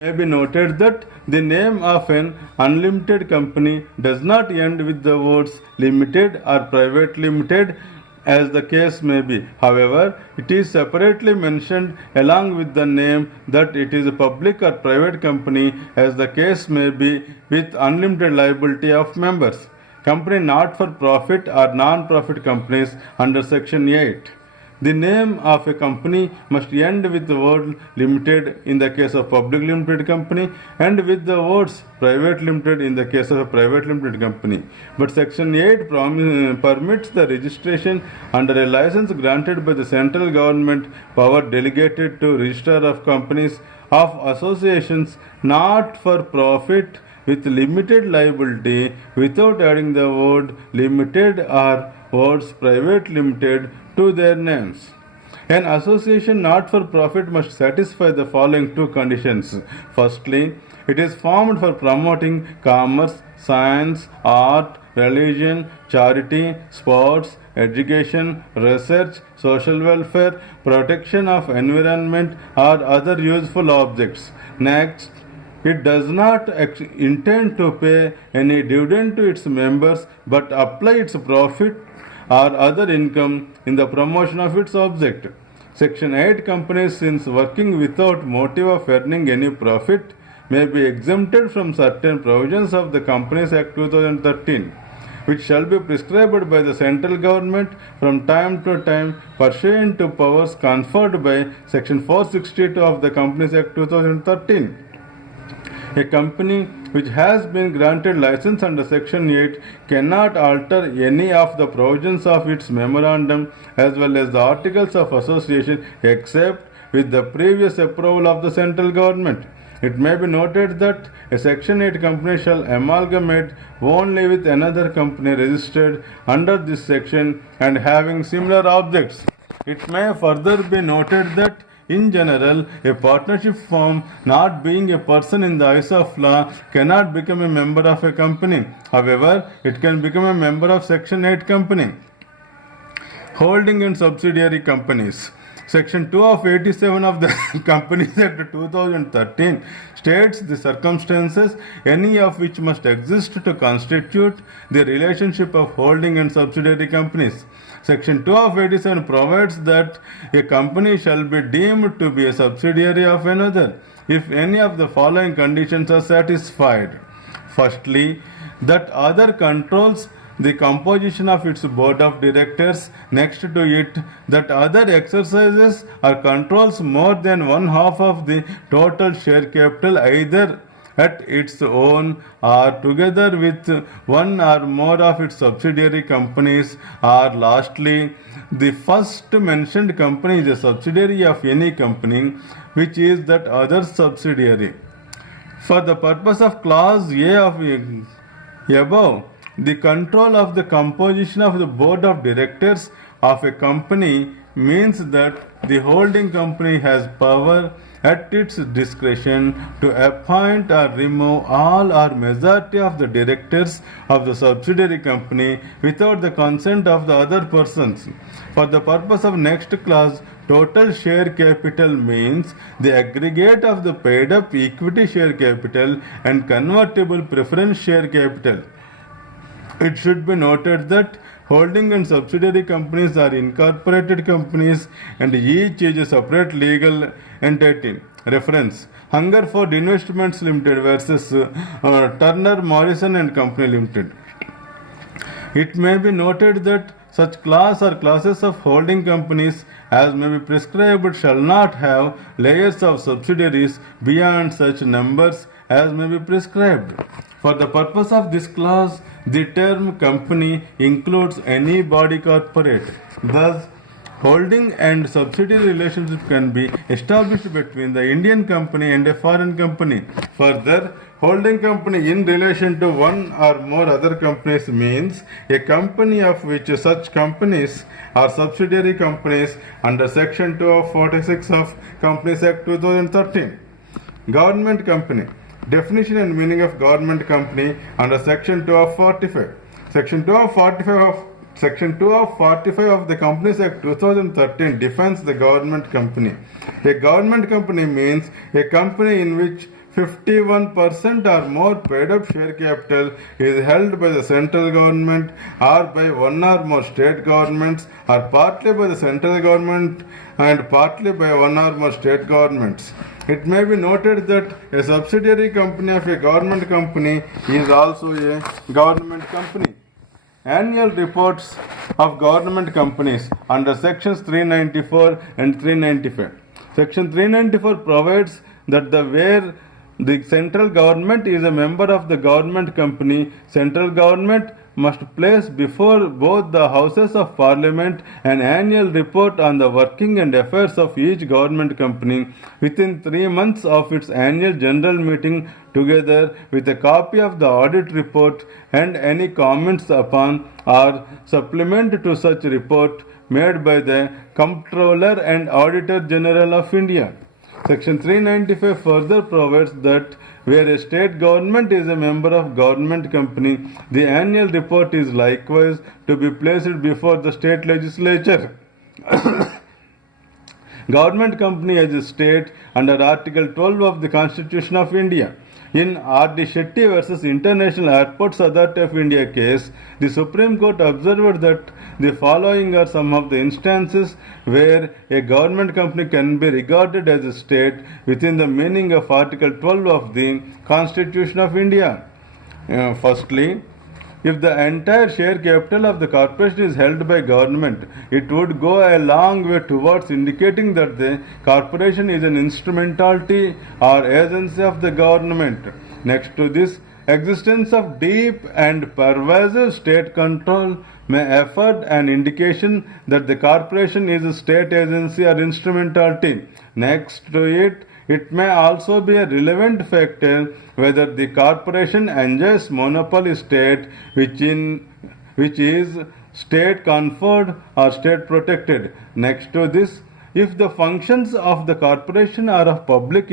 May be noted that the name of an unlimited company does not end with the words limited or private limited as the case may be. However, it is separately mentioned along with the name that it is a public or private company as the case may be with unlimited liability of members. Company not for profit or non-profit companies under section 8. The name of a company must end with the word limited in the case of public limited company and with the words private limited in the case of a private limited company. But section 8 permits the registration under a license granted by the central government power delegated to registrar of companies of associations not for profit with limited liability without adding the word limited or words private limited to their names. An association not for profit must satisfy the following two conditions. Firstly, it is formed for promoting commerce, science, art, religion, charity, sports, education, research, social welfare, protection of environment or other useful objects. Next, it does not intend to pay any dividend to its members but apply its profit or other income in the promotion of its object. Section 8 companies, since working without motive of earning any profit, may be exempted from certain provisions of the Companies Act 2013, which shall be prescribed by the central government from time to time pursuant to powers conferred by Section 462 of the Companies Act 2013. A company which has been granted license under Section 8 cannot alter any of the provisions of its memorandum as well as the articles of association except with the previous approval of the central government. It may be noted that a Section 8 company shall amalgamate only with another company registered under this section and having similar objects. It may further be noted that in general, a partnership firm, not being a person in the eyes of law, cannot become a member of a company. However, it can become a member of Section 8 company. Holding and subsidiary companies. Section 2 of 87 of the Companies Act 2013 states the circumstances, any of which must exist to constitute the relationship of holding and subsidiary companies. Section 2 of 87 provides that a company shall be deemed to be a subsidiary of another if any of the following conditions are satisfied. Firstly, that other controls the composition of its board of directors. Next to it, that other exercises or controls more than one half of the total share capital either at its own or together with one or more of its subsidiary companies, or lastly, the first mentioned company is a subsidiary of any company which is that other subsidiary. For the purpose of clause A of above, the control of the composition of the board of directors of a company means that the holding company has power at its discretion to appoint or remove all or majority of the directors of the subsidiary company without the consent of the other persons. For the purpose of next clause, total share capital means the aggregate of the paid up equity share capital and convertible preference share capital. It should be noted that holding and subsidiary companies are incorporated companies and each is a separate legal entity. Reference: Hungerford Investments Limited versus Turner Morrison and Company Limited. It may be noted that such class or classes of holding companies as may be prescribed shall not have layers of subsidiaries beyond such numbers as may be prescribed. For the purpose of this clause, the term company includes any body corporate. Thus, holding and subsidiary relationship can be established between the Indian company and a foreign company. Further, holding company in relation to one or more other companies means a company of which such companies are subsidiary companies under Section 2 of 46 of Companies Act 2013. Government company. Definition and meaning of government company under Section 2 of 45. Section 2 of 45 of the Companies Act 2013 defines the government company. A government company means a company in which 51% or more paid up share capital is held by the central government or by one or more state governments or partly by the central government and partly by one or more state governments. It may be noted that a subsidiary company of a government company is also a government company. Annual reports of government companies under sections 394 and 395. Section 394 provides that where the central government is a member of the government company, central government must place before both the houses of parliament an annual report on the working and affairs of each government company within 3 months of its annual general meeting, together with a copy of the audit report and any comments upon or supplement to such report made by the Comptroller and Auditor General of India. Section 395 further provides that where a state government is a member of government company, the annual report is likewise to be placed before the state legislature. Government company as a state under Article 12 of the Constitution of India. In R.D. Shetty versus International Airports Authority of India case, the Supreme Court observed that the following are some of the instances where a government company can be regarded as a state within the meaning of Article 12 of the Constitution of India. Firstly, if the entire share capital of the corporation is held by government, it would go a long way towards indicating that the corporation is an instrumentality or agency of the government. Next to this, existence of deep and pervasive state control may afford an indication that the corporation is a state agency or instrumentality. Next to it, it may also be a relevant factor whether the corporation enjoys monopoly state which is state conferred or state protected. Next to this, if the functions of the corporation are of public